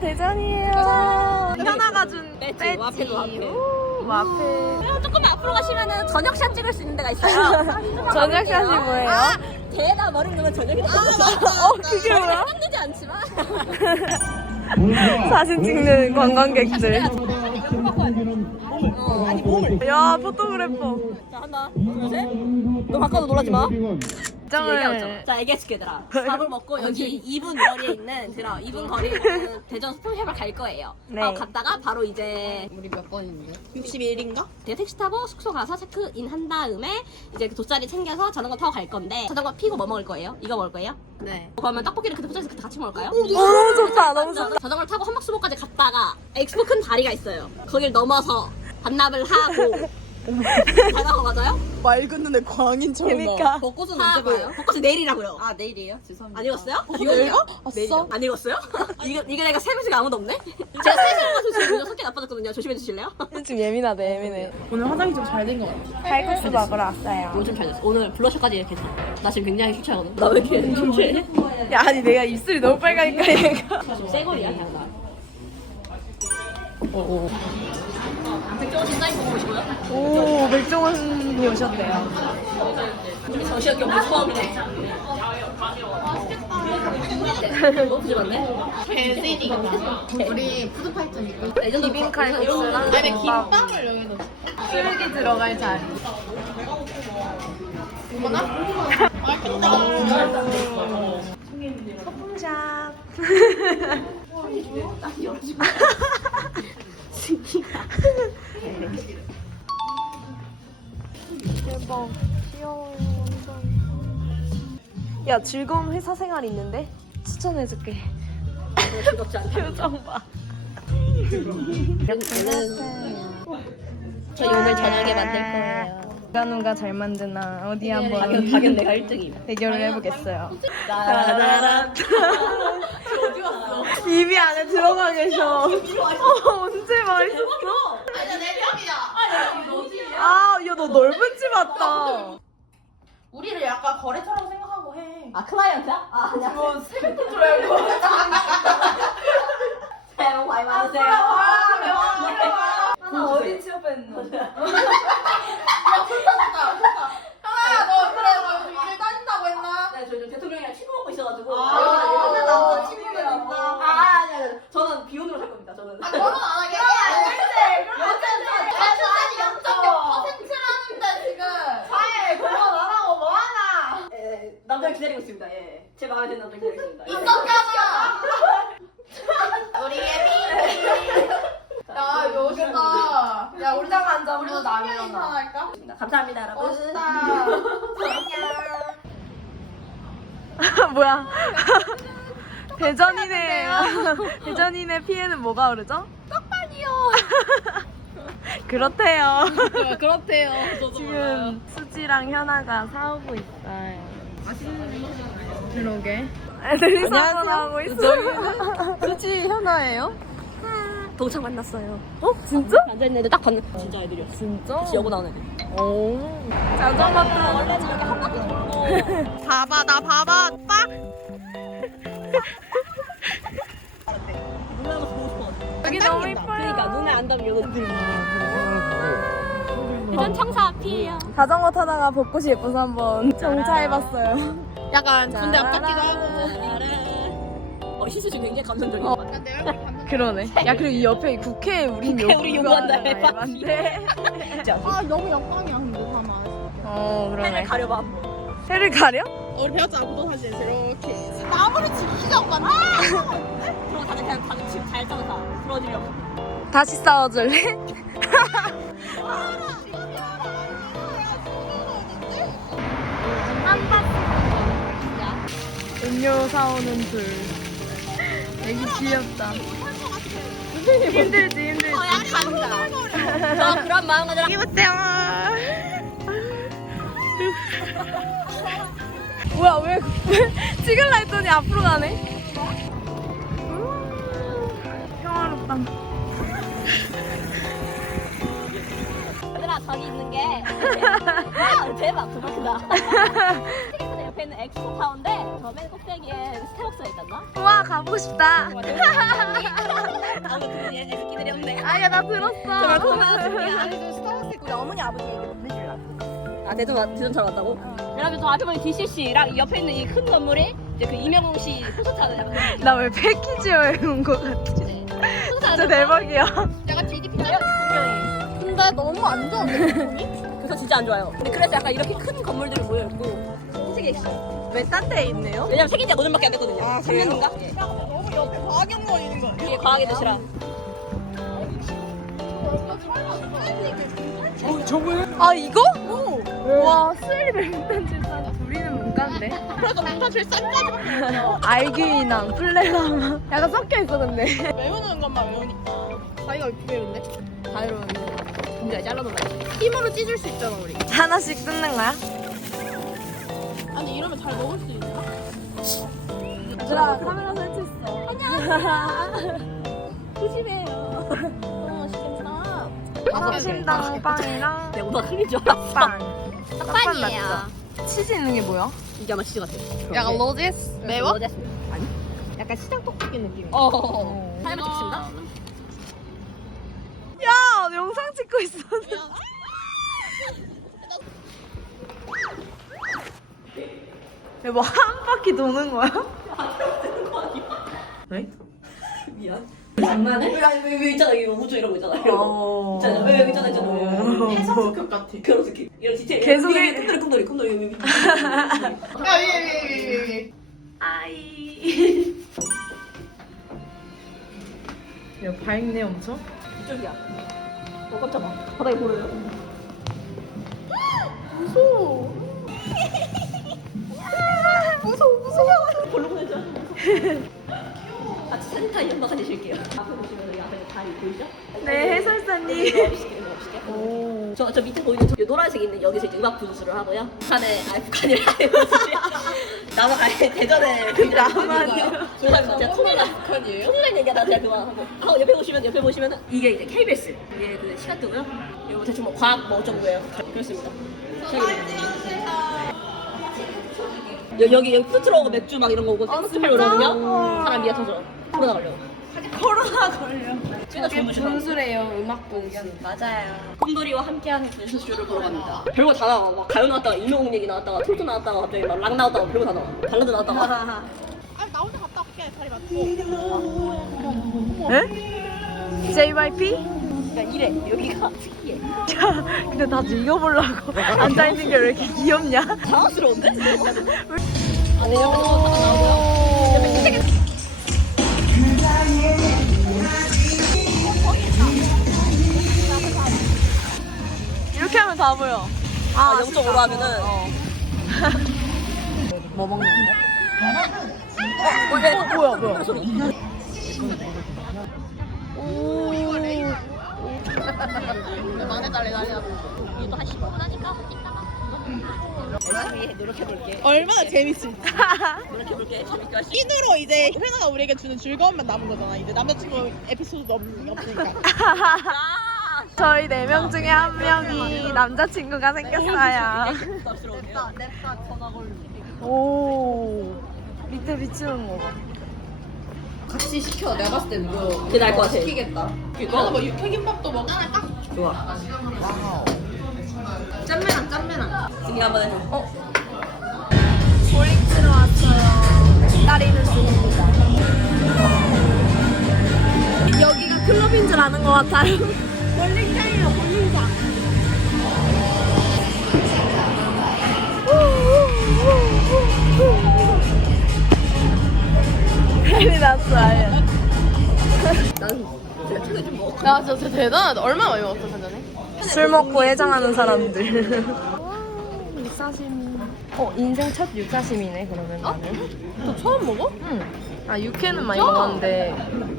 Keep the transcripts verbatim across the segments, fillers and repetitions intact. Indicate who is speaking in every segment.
Speaker 1: 대전이에요. 현아가 준 배지.
Speaker 2: 와페도 와페.
Speaker 1: 오, 와페.
Speaker 2: 조금만 앞으로 가시면은 저녁샷 찍을 수 있는 데가 있어요.
Speaker 1: 저녁샷이 뭐예요?
Speaker 2: 아, 대에다 머리 넣으면 저녁이 되는 거죠.
Speaker 1: 어, 그게 뭐야?
Speaker 2: 상되지 않지만.
Speaker 1: 사진 찍는 관광객들.
Speaker 2: 어, 아니 몸을.
Speaker 1: 야, 포토그래퍼.
Speaker 2: 자 하나, 둘, 셋. 너 바꿔도 놀라지 마.
Speaker 1: 짱을.
Speaker 2: 얘기하죠. 자 얘기해줄게 얘들아. 밥을 먹고 여기 이 분 거리에 있는 들어 이 분 거리에 있는 대전 스포샵을 갈 거예요.
Speaker 1: 네.
Speaker 2: 어, 갔다가 바로 이제
Speaker 3: 우리 몇 번인데?
Speaker 2: 육십일인가? 내가 택시 타고 숙소 가서 체크인 한 다음에 이제 그 돗자리 챙겨서 자전거 타고 갈 건데 자전거 피고 뭐 먹을 거예요? 이거 먹을 거예요?
Speaker 3: 네.
Speaker 2: 그러면 떡볶이를 그때 포장해서 그때 같이 먹을까요?
Speaker 1: 오, 너무 좋다, 너무 좋다.
Speaker 2: 자전거를 타고 한박수목까지 갔다가 엑스포 큰 다리가 있어요. 거길 넘어서 반납을 하고 가다가 맞아요?
Speaker 3: 맑은 눈에 광인처럼.
Speaker 1: 그러니까.
Speaker 3: 벚꽃은 언제
Speaker 2: 하고요.
Speaker 3: 봐요?
Speaker 2: 벚꽃이 내일이라고요.
Speaker 3: 아 내일이에요? 죄송합니다.
Speaker 2: 안 읽었어요?
Speaker 3: 이거?
Speaker 2: 내일이요. 안 읽었어요? 이거 이거 내가 새벽 시간 아무도 없네. 제가 세 시간 가서 지금 성격 나빠졌거든요. 조심해 주실래요?
Speaker 1: 요즘 예민하네, 예민해.
Speaker 3: 오늘 화장이 좀 잘 된 것 같아.
Speaker 1: 칼국수 먹으러 왔어요.
Speaker 2: 요즘 잘 됐어. 오늘 블러셔까지 이렇게 했어. 나 지금 굉장히 술 취하거든. 나 왜 이렇게 술 취해?
Speaker 1: 야, 아니, 내가 입술이 너무 빨가니까 얘가.
Speaker 2: 지금 새거리야 그냥 나. 오오. 백종원 진짜인 보고 오시고요.
Speaker 1: 오, 백종원이 오셨대요.
Speaker 2: 정시혁 경기 포함이네. 너무 부지런네.
Speaker 3: 개질이가. 우리 푸드파이터 있고.
Speaker 2: 레전드
Speaker 1: 비빔 칼국수랑
Speaker 3: 아니
Speaker 1: 김밥.
Speaker 3: 김밥을 여기다.
Speaker 1: 쓰레기 들어갈 자리.
Speaker 3: 어머나? 맛있겠다.
Speaker 1: 소품샵. 대박. 귀여워. 완전. 야, 즐거운 회사 생활 있는데? 추천해줄게.
Speaker 2: 즐겁지 않다.
Speaker 1: 표정 봐.
Speaker 2: 저희 오늘 저녁에 만들 거예요.
Speaker 1: 누가 누가 잘 만드나 어디 한번
Speaker 2: 박연 박연 내가 일 등이야.
Speaker 1: 대결을 해보겠어요.
Speaker 2: 따라란.
Speaker 3: 어디 왔어?
Speaker 1: 입이 안에 들어가 계셔. 어, 언제 맛있었어?
Speaker 3: 아니 내 병이야. 아니 이거 어디야?
Speaker 1: 아, 야, 너 넓은 집 왔다.
Speaker 3: 우리를 약간 거래처라고 생각하고 해.
Speaker 2: 아 클라이언트야? 아 아니야.
Speaker 3: 뭐 세뱃돈 줄 알고.
Speaker 2: 새해 복 많이 받으세요.
Speaker 1: 나 어디 취업했노?
Speaker 3: 야 불타 진짜 불타. 형아 너 그래 너 일 따진다고 했나?
Speaker 2: 네, 저희 대통령이랑 친구 먹고 있어가지고.
Speaker 3: 아,
Speaker 2: 근데
Speaker 3: 남자 친구들 있나?
Speaker 2: 아, 아니, 아니, 저는 비혼으로 살 겁니다. 저는.
Speaker 3: 아 결혼 안 하게? 글쎄 그럼 가출산이 영 점 몇 퍼센트라는데 지금. 사회 결혼 안 하고 뭐 하나?
Speaker 2: 예, 남자 기다리고 있습니다. 예, 제 마음에 드는 남자 기다리고 있습니다. 예.
Speaker 3: 있었잖아. 우리 예비. 야 멋있다. 야 우리 장 앉아. 우리도 남이랑 인사할까?
Speaker 2: 감사합니다, 여러분.
Speaker 3: 멋있다.
Speaker 1: 뭐야? 대전이네. 대전이네 피해는 뭐가 오르죠? 떡반이요. 그렇대요.
Speaker 3: 그렇대요.
Speaker 1: 지금 수지랑 현아가 사오고 있어요.
Speaker 3: 그러게.
Speaker 1: 애들이 사고 있어.
Speaker 3: 수지 현아예요?
Speaker 2: 동창 만났어요.
Speaker 1: 어? 진짜?
Speaker 2: 앉아있는 애들 딱 봤는데 진짜 애들이었어.
Speaker 1: 진짜?
Speaker 2: 혹시 여고 나온 애들.
Speaker 1: 오. 자전거 타고.
Speaker 2: 원래 저렇게 한 바퀴 돌고.
Speaker 1: 봐봐, 나 봐봐, 빡.
Speaker 2: 눈에 보고 싶어.
Speaker 1: 여기 너무 이뻐요.
Speaker 2: 그러니까 눈에 안 담겨. 대전 청사 앞이에요.
Speaker 1: 자전거 타다가 벚꽃이 예뻐서 한번 정차해봤어요.
Speaker 3: 약간 군대 앞
Speaker 1: 짜라란.
Speaker 3: 같기도 하고.
Speaker 2: 어, 희수 지금 굉장히 감성적이야.
Speaker 1: 어. 그러네. 야, 그리고 이 옆에 이 국회 우린
Speaker 2: 국회 우리 요구한다,
Speaker 1: 맞네.
Speaker 3: 아 너무 역광이야 근데 가만.
Speaker 1: 어,
Speaker 2: 해를
Speaker 1: 그러네.
Speaker 2: 가려봐.
Speaker 1: 해를 가려?
Speaker 3: 우리 배웠잖아 구도 사진 저렇게. 나무를 지키자고 만.
Speaker 2: 그럼 다들 그냥 다들 지금 잘 짜서 다 들어주려고.
Speaker 1: 다시 싸워줄래? 음료 사오는 둘. 애기 귀엽다. 힘들지, 힘들지.
Speaker 2: 어, 약간다. 너 그런 마음 가져라.
Speaker 1: 여기 보세요. 뭐야, 왜, 왜 찍을라 했더니 앞으로 가네? 음, 평화롭다.
Speaker 2: 얘들아, 저기 있는 게. 아, 대박, 그렇구나. 옆에 있는 엑스타운데 저 맨 꼭대기에 스타벅스가 있단다.
Speaker 1: 우와 가보고 싶다.
Speaker 2: 아무 그 얘네 새끼들이 없네.
Speaker 1: 아야 나 들었어.
Speaker 2: 정말 고마웠습니다.
Speaker 3: 스타벅스 우리 어머니 아버지 얘기 못 해주려고.
Speaker 2: 아 대전 왔- 대전처럼 왔다고? 그러면 저 앞에 보면 디씨씨랑 옆에 있는 이 큰 건물이 이제 그 이명웅 씨 콘서트 하는 약간 그런
Speaker 1: 나 왜 패키지 여행 온 거 같지?
Speaker 2: 콘서트
Speaker 1: 진짜
Speaker 2: 하는
Speaker 1: 대박이야.
Speaker 3: 내가 지디피잖아. 근데 너무 안 좋은데 기분이?
Speaker 2: 그래서 진짜 안 좋아요. 근데 그래서 약간 이렇게 큰 건물들이 모여 있고 신세계 있어.
Speaker 1: 왜 딴 데 있네요?
Speaker 2: 왜냐면 생긴 지가 오년밖에 안 됐거든요.
Speaker 3: 아,
Speaker 2: 삼 년인가? 예.
Speaker 3: 너무 옆에 과학연구원 있는 거야.
Speaker 2: 이게 과학의 도시라.
Speaker 1: 아 이거? 와 스릴 맹단지사 우리는 못 간대.
Speaker 3: 그래서 사실 싼까지밖에 없어.
Speaker 1: 알귀이랑 플레라마 약간 섞여 있어 근데.
Speaker 3: 외우는 것만 외우니까. 자기가 외우는데?
Speaker 2: 다이로 근데 잘라놓으면
Speaker 3: 힘으로 찢을 수 있잖아 우리.
Speaker 1: 하나씩 뜯는 거야?
Speaker 3: 아니 이러면 잘 먹을 수 있나?
Speaker 1: 얘들아 카메라 설치했어.
Speaker 2: 조심해요.
Speaker 3: 너무 맛있겠다.
Speaker 1: 아침당 빵이랑
Speaker 2: 내가 오늘 흘린 줄 알았어.
Speaker 1: 빵.
Speaker 2: 떡빵이에요.
Speaker 1: 맞죠? 치즈 있는 게 뭐야?
Speaker 2: 이게 아마 치즈 같아.
Speaker 3: 약간 로제스? 매워?
Speaker 2: 아니?
Speaker 3: 약간 시장 떡볶이 느낌이야.
Speaker 2: 어. 삶을 찍습니다.
Speaker 1: 야 영상 찍고 있어. 뭐 한 바퀴 도는 거야? 왜?
Speaker 2: 미안. 장난해? 왜, 아니, 왜, 왜 있잖아. 이거 우주 이런 거 있잖아. 이런 거.
Speaker 1: 어...
Speaker 2: 있잖아. 왜, 여기 있잖아. 있잖아.
Speaker 1: 어...
Speaker 3: 해산스급 같아.
Speaker 2: 그런 느낌. 이런 디테일.
Speaker 1: 계속
Speaker 2: 위에,
Speaker 1: 해.
Speaker 2: 위에 꿈돌이, 꿈돌이, 꿈돌이.
Speaker 3: 야, 예, 예, 예, 예.
Speaker 1: 아이. 야 밝네 엄청.
Speaker 2: 이쪽이야. 어, 깜짝아. 바닥에 보여요?
Speaker 3: 무서워. 무서워, 무서워.
Speaker 2: 볼로 보내줘. 같이 사진 타임 한번 가지실게요. 앞에 보시면 여기 앞에 다리 보이죠?
Speaker 1: 네 해설사님.
Speaker 2: 넣어주실게요. 넣어주실게요.
Speaker 1: 오.
Speaker 2: 저, 저 밑에 보이는 저 노란색 있는 여기서 이제 음악 분수를 하고요. 북한에, 아니 북한이라 남아가에 대전에 그
Speaker 1: 남한이요?
Speaker 2: 그래서 제가 통일날
Speaker 3: 북한이에요?
Speaker 2: 통일날 얘기하다 제가 그만하고 아 옆에 보시면 옆에 보시면 이게 이제 케이비에스 이게 그 시간대고요. 그리고 대충 뭐 과학 뭐 어쩌고예요. 그렇습니다. 여, 여기 여기 푸트로 맥주 막 이런 거 오고 땡스트로 오거든요. 사람 미아 터져. 코로나 걸려.
Speaker 1: 코로나 걸려.
Speaker 2: 진짜 좋은 곳이다.
Speaker 3: 분수래요, 음악 분수.
Speaker 1: 맞아요.
Speaker 2: 꿈돌이와 함께하는 댄스쇼를 보러 갑니다. 별거 다 나와. 막 가요 나왔다가 이명웅 얘기 나왔다가 트로트 나왔다가 갑자기 막 락 나왔다가 별거 다 나와. 발라드 나왔다가.
Speaker 3: 아, 나 혼자 갔다 올게. 자리 맞고.
Speaker 1: 에? 제이와이피?
Speaker 2: 그러니까 이래. 여기가 특이해.
Speaker 1: 야 근데 나 즐겨보려고 앉아있는 게 왜 이렇게 귀엽냐?
Speaker 2: 당황스러운데?
Speaker 1: 이렇게 하면 다 보여.
Speaker 2: 아, 영 점 오로 하면은.
Speaker 1: 뭐 먹는데?
Speaker 2: 어, 네.
Speaker 1: 뭐야 뭐야?
Speaker 3: 만에 달래 달래.
Speaker 2: 이거 한 십오 분 하니까 찍다가. 열심히 노력해볼게.
Speaker 3: 얼마나 재밌을지.
Speaker 2: 노력해볼게. 재밌게 할수
Speaker 3: 찐으로 이제 회사가 우리에게 주는 즐거움만 남은 거잖아. 이제 남자친구 에피소드도 없, 없으니까.
Speaker 1: 저희 네 명 중에 한 명이 남자친구가 생겼어요.
Speaker 2: 부담스러운데요?
Speaker 3: 냅다 전화 걸로.
Speaker 1: 오 밑에 비추는 거 봐.
Speaker 3: 같이 시켜. 내가 봤을 때 이거
Speaker 2: 그게 나을 것 같아.
Speaker 3: 시키겠다.
Speaker 2: 이거?
Speaker 3: 나는 뭐 육회김밥도 먹.
Speaker 2: 좋아.
Speaker 3: 짠매랑 짠매랑.
Speaker 2: 승희 한번 해줘.
Speaker 1: 어? 볼링치러 왔어요. 기다리는 중입니다. 여기가 클럽인 줄 아는 것 같아요. 볼링장이에요, 볼링장. 큰일 났어요.
Speaker 2: 나는 제가 최근에 좀 먹었어.
Speaker 3: 야 진짜 대단하다. 얼마나 많이 먹었어 그 전에?
Speaker 1: 술 먹고 해장하는 사람들. 육사시미. 어 인생 첫 육사시미네 그러면 나는.
Speaker 3: 너 처음 먹어?
Speaker 1: 응. 아 육회는 많이 먹었는데.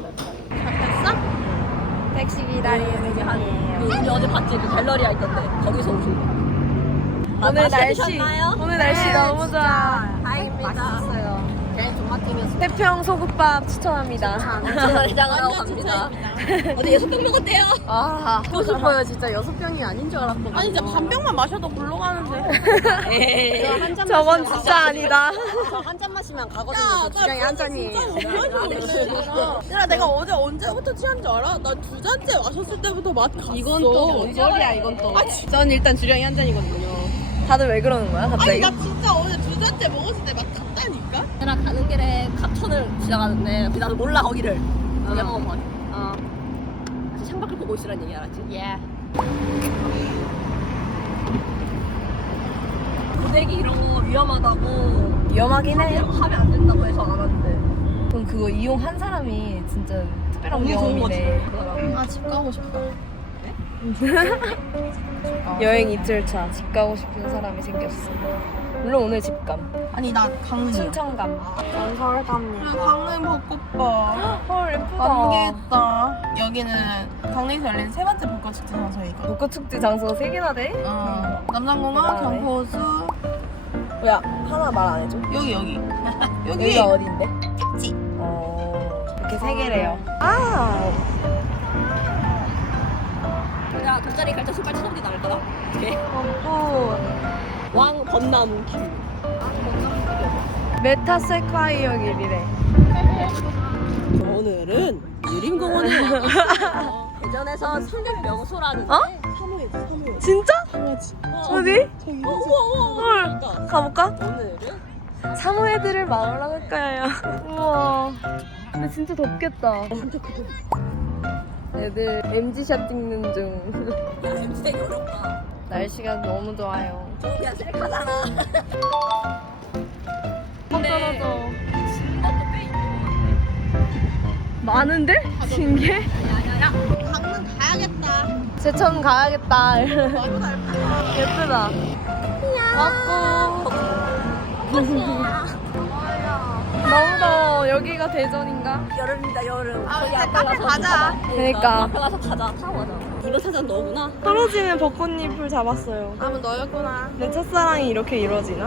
Speaker 1: 택시 기다리는 중이에요.
Speaker 2: 그 우리 어제 봤지? 그 갤러리아 있던데 거기서 오신 거.
Speaker 1: 오늘
Speaker 2: 아,
Speaker 1: 날씨
Speaker 2: 맛있으셨나요?
Speaker 1: 오늘 날씨
Speaker 2: 네,
Speaker 1: 너무 좋아.
Speaker 2: 다행입니다.
Speaker 1: 맛있어요.
Speaker 2: 계란 존맛팀이었습니다.
Speaker 1: 태평 소국밥 추천합니다.
Speaker 2: 전화대장을 하고 갑니다. 어제 여섯 병 먹었대요.
Speaker 1: 아, 하고 싶어요. 진짜 여섯 병이 아닌 줄 알았거든요.
Speaker 3: 아니 진짜 반 병만 마셔도 굴러가는데.
Speaker 2: 한 잔
Speaker 1: 저건
Speaker 2: 마시면
Speaker 1: 진짜 아니다.
Speaker 2: 한 잔 마시면 가거든요. 주량이 한 잔이에요.
Speaker 3: 야 내가 어제 언제부터 취한 줄 알아? 나 두 잔째 마셨을 때부터 맛 갔어.
Speaker 2: 이건 또 뭔 소리야 이건 또.
Speaker 3: 아, 진-
Speaker 2: 전 일단 주량이 한 잔이거든요.
Speaker 1: 다들 왜 그러는 거야,
Speaker 3: 아니
Speaker 1: 갑자기?
Speaker 3: 나 진짜 어제 두 잔째 먹었을 때 맛 갔다니까?
Speaker 2: 얘랑 가는 길에 갑천을 지나가는데 나도 몰라 거기를. 거기 한번 봐.
Speaker 1: 어.
Speaker 2: 창밖을 보고 있으란 얘기 알았지?
Speaker 1: 예.
Speaker 2: 고데기 이런 거 위험하다고
Speaker 1: 위험하긴 해.
Speaker 2: 하면 안 된다고 해서 안 하는데.
Speaker 1: 그럼 그거 이용한 사람이 진짜 특별한
Speaker 2: 너무 좋은 거지.
Speaker 1: 경험이네.
Speaker 3: 아 집 가고 싶다.
Speaker 1: 여행 이틀 차 집 가고 싶은 사람이 생겼어. 물론 오늘 집감.
Speaker 3: 아니 나 강릉이야.
Speaker 1: 춘천감. 전 서울 갑니다.
Speaker 3: 강릉 벚꽃봐.
Speaker 1: 헐 예쁘다.
Speaker 3: 만개했다. 여기는 강릉에서 열리는 세 번째 벚꽃 축제 장소이거든.
Speaker 1: 벚꽃 축제 장소 세 개나 돼?
Speaker 3: 어. 남산공원,
Speaker 1: 대단하네.
Speaker 3: 경포호수.
Speaker 1: 야 하나 말 안 해줘?
Speaker 3: 여기 여기. 여기.
Speaker 1: 여기가 어딘데?
Speaker 3: 택지.
Speaker 1: 어 이렇게 세 개래요. 아
Speaker 2: 야 돗자리 갈때 손발 쳐다보지 않을 거다.
Speaker 1: 벚꽃.
Speaker 2: 왕 벚나무 길.
Speaker 1: 메타세콰이어 길이래.
Speaker 2: 오늘은 유림공원에 왔어요. 대전에서 삼년 명소라는데
Speaker 1: 어?
Speaker 2: 사무예지 사무예.
Speaker 1: 진짜?
Speaker 3: 강아지.
Speaker 1: 어디?
Speaker 3: 저기.
Speaker 2: 어, 우와 우와.
Speaker 1: 헐.
Speaker 2: 그러니까
Speaker 1: 가볼까?
Speaker 2: 오늘은
Speaker 1: 사모예드를 마을로 갈 거예요. 우와. 근데 진짜 덥겠다.
Speaker 2: 진짜 크다.
Speaker 1: 애들 엠지샷 찍는 중.
Speaker 2: 야 엠지 되게 어렵다.
Speaker 1: 날씨가 너무 좋아요.
Speaker 2: 그냥 셀카잖아.
Speaker 1: 못 떨어져.
Speaker 2: 진것도 꽤 있는 거 같아.
Speaker 1: 많은데? 신기해?
Speaker 2: 야야야.
Speaker 3: 강릉 가야겠다.
Speaker 1: 제천 가야겠다.
Speaker 3: 너무 잘
Speaker 1: 예쁘다. 왔고. 너무 더워. 여기가 대전인가?
Speaker 2: 여름이다 여름.
Speaker 3: 아,
Speaker 2: 거기
Speaker 3: 이제
Speaker 2: 앞에
Speaker 3: 카페
Speaker 2: 가서
Speaker 3: 가자.
Speaker 2: 가자.
Speaker 1: 그러니까.
Speaker 2: 앞에 가서 가자. 타고 가자. 이거 사전 너구나.
Speaker 1: 떨어지는 벚꽃잎을 잡았어요.
Speaker 3: 아무 너였구나.
Speaker 1: 내 첫사랑이 이렇게 이루어지나?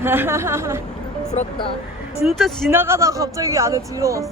Speaker 2: 부럽다.
Speaker 1: 진짜 지나가다가 갑자기 안에 들어왔어.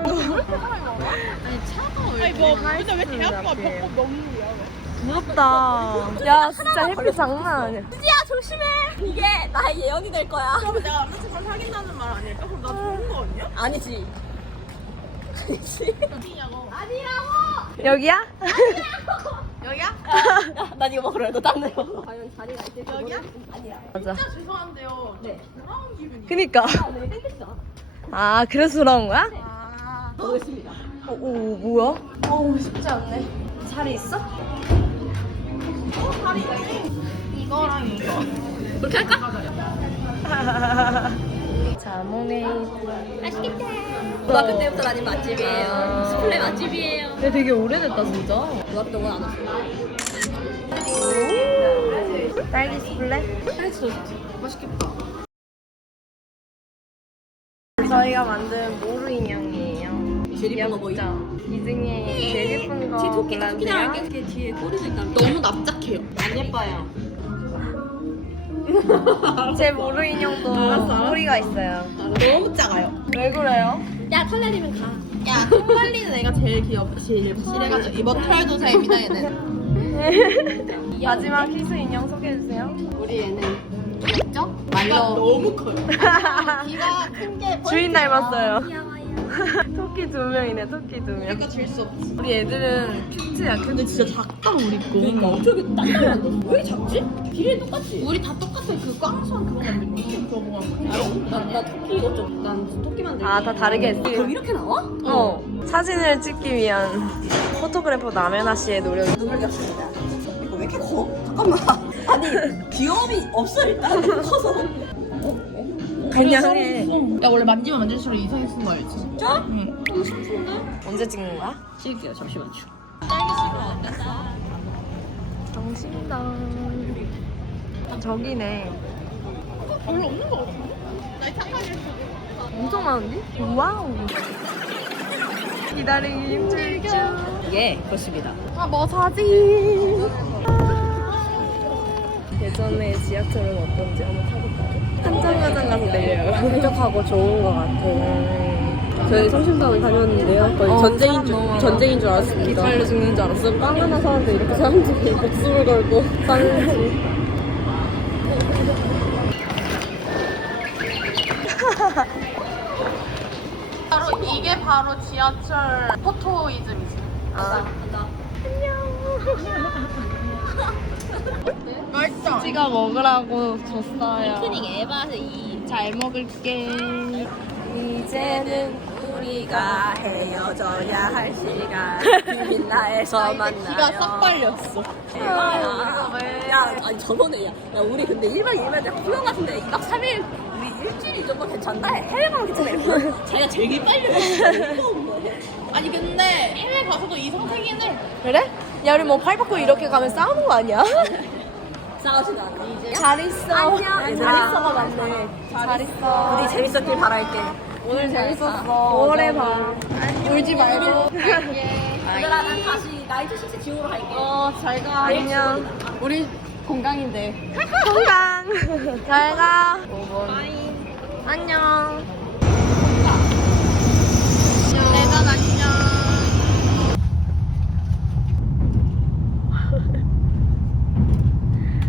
Speaker 3: 아니 뭐 근데 왜 대학교가 벚꽃 너무 위험해?
Speaker 1: 무섭다. 야 진짜 햇빛 장난 아니야.
Speaker 2: 수지야 조심해. 이게 나의 예언이 될 거야.
Speaker 3: 그럼 내가 남자친구랑 사귄다는 말 아닐까? 그럼 나 좋은 거 아니야?
Speaker 2: 아니지. 아니지.
Speaker 3: 어디냐고.
Speaker 1: 여기야?
Speaker 3: 여기야?
Speaker 2: 야, 난 이거 먹으러 너 딴 데 먹어. 과연 자리가 있을지
Speaker 3: 여기야?
Speaker 2: 모르겠- 아니야.
Speaker 1: 맞아.
Speaker 3: 진짜 죄송한데요.
Speaker 2: 네.
Speaker 3: 돌아온 기분이.
Speaker 1: 그니까.
Speaker 2: 아, 오늘 땡겼어.
Speaker 1: 아 그래서 돌아온 거야?
Speaker 3: 아.
Speaker 2: 먹겠습니다.
Speaker 1: 어, 오 뭐야? 어우 쉽지 않네. 살이 있어?
Speaker 3: 다리 이거랑 이거.
Speaker 2: 그렇게 할까?
Speaker 1: 자몽에.
Speaker 2: 맛있겠다. 고등학교 때부터 다닌 맛집이에요.
Speaker 1: 아.
Speaker 2: 스플레 맛집이에요.
Speaker 1: 근데 되게 오래됐다 진짜.
Speaker 2: 고등학교 때는 안 왔어.
Speaker 1: 딸기 스플레?
Speaker 2: 맛있겠다.
Speaker 1: 저희가 만든 모루 인형이에요.
Speaker 2: 제일 예쁜 거 보이?
Speaker 1: 귀엽죠? 이 중에 제일 예쁜 거
Speaker 2: 뒤에 토끼 토끼랑
Speaker 1: 골랐는데요.
Speaker 2: 이렇게 뒤에 꼬리도 있다.
Speaker 3: 너무 납작해요.
Speaker 2: 안 예뻐요.
Speaker 1: 제 모루 인형도 꼬리가 있어요.
Speaker 3: 너무 작아요.
Speaker 1: 왜 그래요?
Speaker 2: 야 털날리면 가.
Speaker 3: 야, 콩말리는 애가 제일 귀엽, 제일 실해가지고 이번 털도사입니다 얘는.
Speaker 1: 마지막 키스 인형 소개해주세요.
Speaker 2: 우리 애는
Speaker 3: 귀엽죠? 말로 너무 커요. 귀가 큰게
Speaker 1: 주인 닮았어요. 토끼 두 명이네, 토끼 두 명.
Speaker 3: 그러니까 질 수 없지.
Speaker 1: 우리 애들은 큐트야, 큐트.
Speaker 3: 근데 진짜 작다 우리 거.
Speaker 2: 그러니까 어떻게 딴딴 안 돼? 왜 이렇게 작지? 길이 똑같지?
Speaker 3: 우리 다 똑같아. 그 꽝수한 그거 만들고 그거 뭐 하는 거야?
Speaker 2: 나, 나 토끼 이거 좀.
Speaker 3: 난 토끼 만들고.
Speaker 1: 아, 다 다르게 했어.
Speaker 2: 그럼 이렇게 나와?
Speaker 1: 어. 사진을 찍기 위한 포토그래퍼 남현아 씨의 노력이.
Speaker 2: 눈물 겹습니다. 이거 왜 이렇게 커? 잠깐만. 아니 귀여움이 없어 일단. 커서.
Speaker 1: 그냥 해.
Speaker 3: 야 원래 만지면 만질수록 이상해 쓴거 알지?
Speaker 2: 진짜?
Speaker 3: 응.
Speaker 2: 너무 슬픈데?
Speaker 1: 언제 찍는 거야?
Speaker 2: 찍을게요. 잠시만요.
Speaker 1: 정신다. 저기네.
Speaker 3: 별로 없는 거 같은데? 나 착하게 했어.
Speaker 1: 엄청 많은데? 와우. 기다리기 힘들죠.
Speaker 2: 예, 그렇습니다.
Speaker 1: 아, 뭐 사지? 예전에 지하철은 어떤지 한번 타볼까요? 한정거장 가서 내려요.
Speaker 4: 쾌적하고 좋은 것 같아요. 저희 성심당을 다녔는데요. 거의
Speaker 1: 어,
Speaker 4: 전쟁인
Speaker 1: 사람
Speaker 4: 줄
Speaker 1: 너무 많아.
Speaker 4: 전쟁인 줄 알았습니다.
Speaker 1: 기빨려 죽는 줄 알았어.
Speaker 4: 무슨 빵 하나 사는데 이렇게 사람들이 목숨을 걸고 사는지.
Speaker 3: 바로 이게 바로 지하철 포토이즘이지.
Speaker 1: 아,
Speaker 3: 맛있어.
Speaker 1: 찍어 먹으라고 줬어요.
Speaker 2: 피크닉 에바에서 이
Speaker 1: 잘 먹을게.
Speaker 4: 이제는 우리가 헤어져야 할 시간. 빛나에서 만나요.
Speaker 1: 기가 싹 빨렸어.
Speaker 4: 대박이야. 야, 아니 저번에 야, 야 우리 근데 일 박 이 일 내가 휴가 같은데 이 박 삼 일 우리 일주일 이 정도 괜찮다. 해외 가면 괜찮아. 이러고 자기가 제일 빨리 갔어.
Speaker 3: 아니 근데 해외 가서도 이 선택이는
Speaker 1: 그래? 야, 우리 뭐 팔 받고 이렇게 가면 싸우는 거 아니야?
Speaker 4: 싸우지도 않아. 이제
Speaker 1: 잘 있어.
Speaker 4: 안녕.
Speaker 1: 잘 있어가 맞네. 잘 있어.
Speaker 4: 우리 재밌었길 바랄게.
Speaker 1: 오늘 재밌었어. 오래 봐. 울지 말고.
Speaker 4: 얘들아 난 다시 나이트 시스 지우러 갈게.
Speaker 1: 어, 잘 가. 안녕. 우리 건강인데. 건강. 잘 가. 오 번.